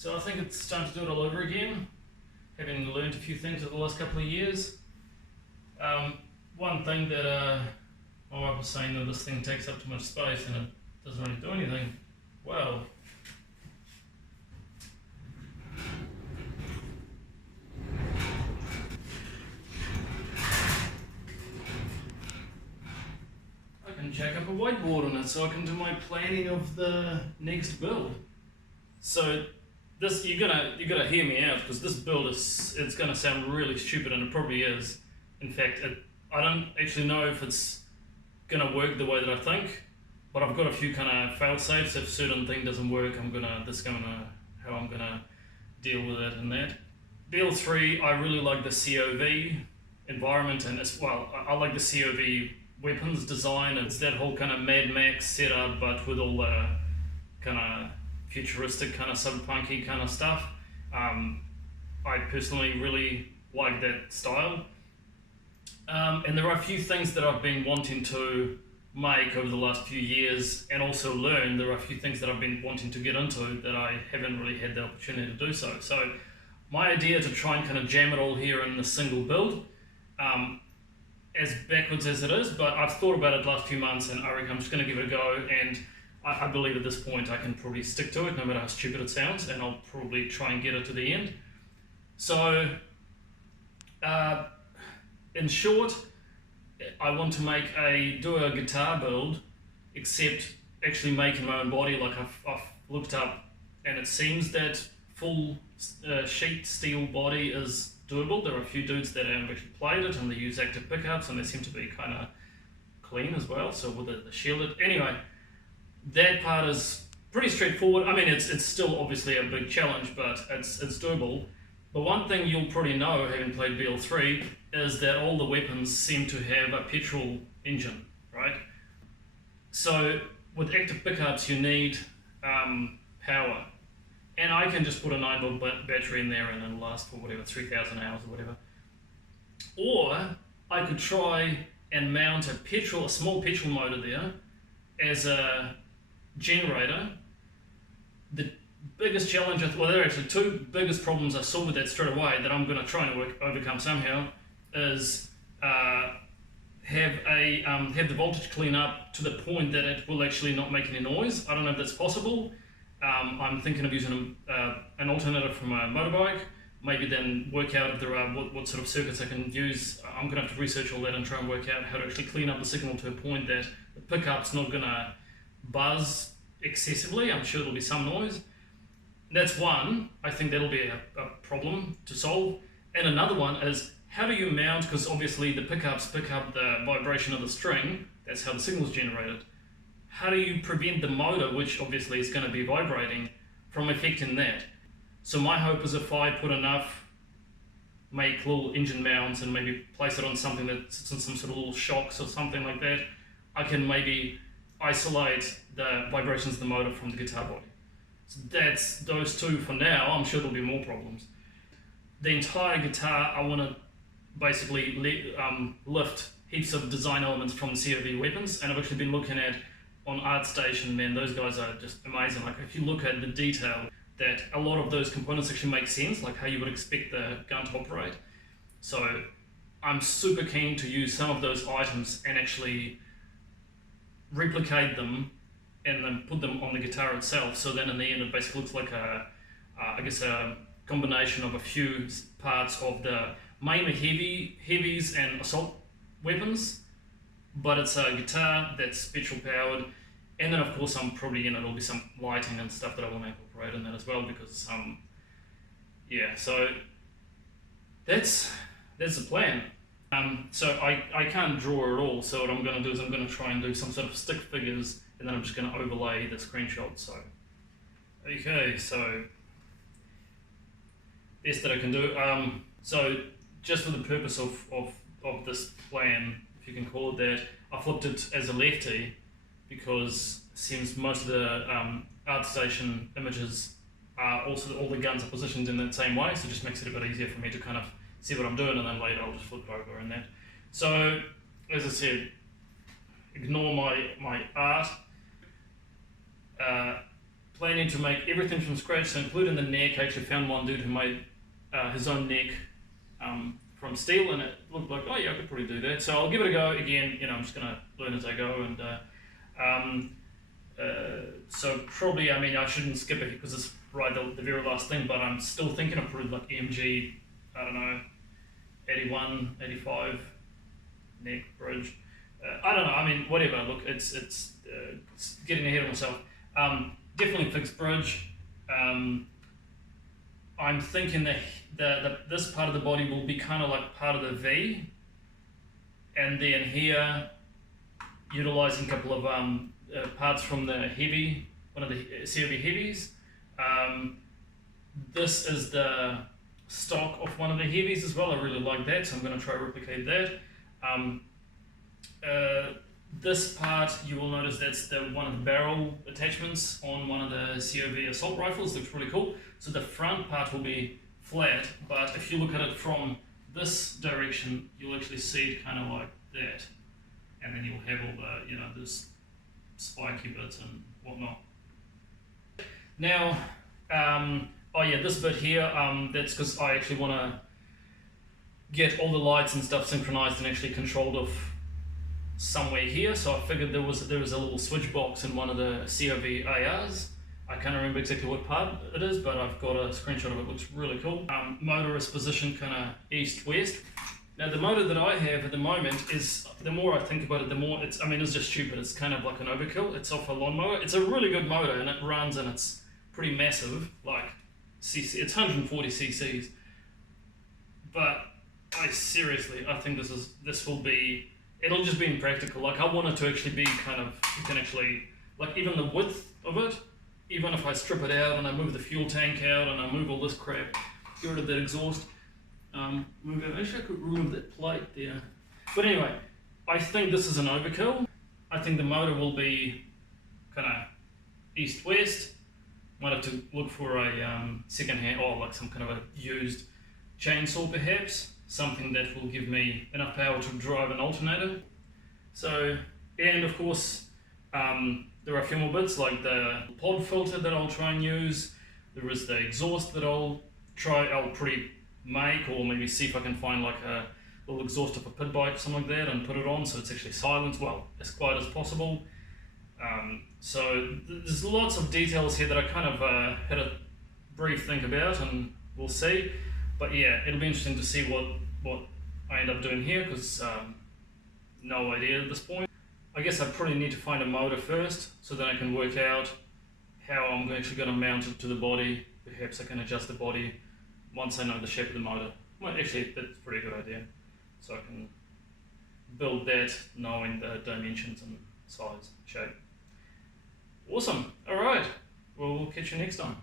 So I think it's time to do it all over again, having learned a few things over the last couple of years. One thing that my wife was saying, that this thing takes up too much space and it doesn't really do anything. Well, I can jack up a whiteboard on it so I can do my planning of the next build. So this, you're gonna hear me out, because this build it's gonna sound really stupid, and it probably is. In fact, I don't actually know if it's gonna work the way that I think, but I've got a few kind of fail safes. If certain thing doesn't work, how I'm gonna deal with it and that. BL3, I really like the COV environment, and I like the COV weapons design. It's that whole kind of Mad Max setup, but with all the kind of futuristic, kind of cyberpunky kind of stuff. I personally really like that style. And there are a few things that I've been wanting to make over the last few years, and also learn. There are a few things that I've been wanting to get into that I haven't really had the opportunity to do so. So my idea to try and kind of jam it all here in a single build, as backwards as it is, but I've thought about it the last few months, and I reckon I'm just going to give it a go, and I believe at this point I can probably stick to it, no matter how stupid it sounds, and I'll probably try and get it to the end. So, in short, I want to do a guitar build, except actually making my own body. Like I've looked up, and it seems that full sheet steel body is doable. There are a few dudes that have actually played it, and they use active pickups, and they seem to be kind of clean as well. So with the shielded, anyway, that part is pretty straightforward. I mean, it's still obviously a big challenge, but it's doable. But one thing you'll probably know, having played BL3, is that all the weapons seem to have a petrol engine, right? So with active pickups, you need power. And I can just put a 9-volt battery in there, and it'll last for whatever, 3,000 hours or whatever. Or I could try and mount a small petrol motor there as a generator. The biggest challenge, there are actually two biggest problems I saw with that straight away that I'm going to try and overcome somehow, is have the voltage clean up to the point that it will actually not make any noise. I don't know if that's possible. I'm thinking of using an alternator from a motorbike, maybe then work out if there are what sort of circuits I can use. I'm going to have to research all that and try and work out how to actually clean up the signal to a point that the pickup's not going to buzz excessively. I'm sure there'll be some noise. That's one. I think that'll be a problem to solve. And another one is, how do you mount, because obviously the pickups pick up the vibration of the string, that's how the signal's generated. How do you prevent the motor, which obviously is going to be vibrating, from affecting that? So my hope is, if I put enough, make little engine mounts and maybe place it on something that sits in some sort of little shocks or something like that, I can maybe isolate the vibrations of the motor from the guitar body. So that's those two for now. I'm sure there'll be more problems. The entire guitar, I want to basically lift heaps of design elements from the COV weapons, and I've actually been looking at on ArtStation, man, those guys are just amazing. Like, if you look at the detail, that a lot of those components actually make sense, like how you would expect the gun to operate. So I'm super keen to use some of those items and actually replicate them and then put them on the guitar itself, so then in the end it basically looks like a combination of a few parts of the mainly heavies and assault weapons, but it's a guitar that's petrol powered, and then of course there'll be some lighting and stuff that I want to incorporate in that as well, because so that's the plan. So I can't draw at all, so what I'm going to do is I'm going to try and do some sort of stick figures, and then I'm just going to overlay the screenshot. So okay, so best that I can do. So just for the purpose of this plan, if you can call it that, I flipped it as a lefty, because it seems most of the ArtStation images are also, all the guns are positioned in that same way, so it just makes it a bit easier for me to kind of see what I'm doing, and then later I'll just flip it over and that. So as I said, ignore my art. planning to make everything from scratch, so including the neck. I actually found one dude who made his own neck from steel, and it looked like, oh yeah, I could probably do that. So I'll give it a go again. I'm just gonna learn as I go, and so probably, I shouldn't skip it because it's right the very last thing, but I'm still thinking of probably like EMG, I don't know, 81, 85 neck bridge. I don't know. Whatever. Look, it's getting ahead of myself. Definitely fixed bridge. I'm thinking that this part of the body will be kind of like part of the V, and then here, utilizing a couple of parts from the heavy, one of the COV heavies. This is the stock of one of the heavies as well. I really like that, so I'm going to try to replicate that. This part, you will notice that's one of the barrel attachments on one of the COV assault rifles. Looks really cool. So the front part will be flat, but if you look at it from this direction, you'll actually see it kind of like that, and then you'll have all the this spiky bits and whatnot. Now, oh yeah, this bit here, that's because I actually want to get all the lights and stuff synchronized and actually controlled off somewhere here. So I figured there was a little switch box in one of the COV ARs. I can't remember exactly what part it is, but I've got a screenshot of it. It looks really cool. Motor is positioned kind of east-west. Now the motor that I have at the moment is, the more I think about it, the more it's just stupid. It's kind of like an overkill. It's off a lawnmower. It's a really good motor, and it runs, and it's pretty massive, like cc. It's 140 cc's. But I think this will be. It'll just be impractical. Like, I want it to actually be kind of, you can actually, like, even the width of it, even if I strip it out and I move the fuel tank out and I move all this crap, get rid of that exhaust, actually I could remove that plate there. But anyway, I think this is an overkill. I think the motor will be kind of east-west. Might have to look for a second-hand, or like some kind of a used chainsaw perhaps. Something that will give me enough power to drive an alternator. So, and of course, there are a few more bits like the pod filter that I'll try and use. There is the exhaust that I'll probably make, or maybe see if I can find like a little exhaust of a pit bike or something like that and put it on so it's actually silenced, well, as quiet as possible. So there's lots of details here that I kind of had a brief think about, and we'll see. But yeah, it'll be interesting to see what I end up doing here, because no idea at this point. I guess I probably need to find a motor first, so that I can work out how I'm actually going to mount it to the body. Perhaps I can adjust the body once I know the shape of the motor. Well, actually, that's a pretty good idea. So I can build that knowing the dimensions and size, shape. Awesome. All right. Well, we'll catch you next time.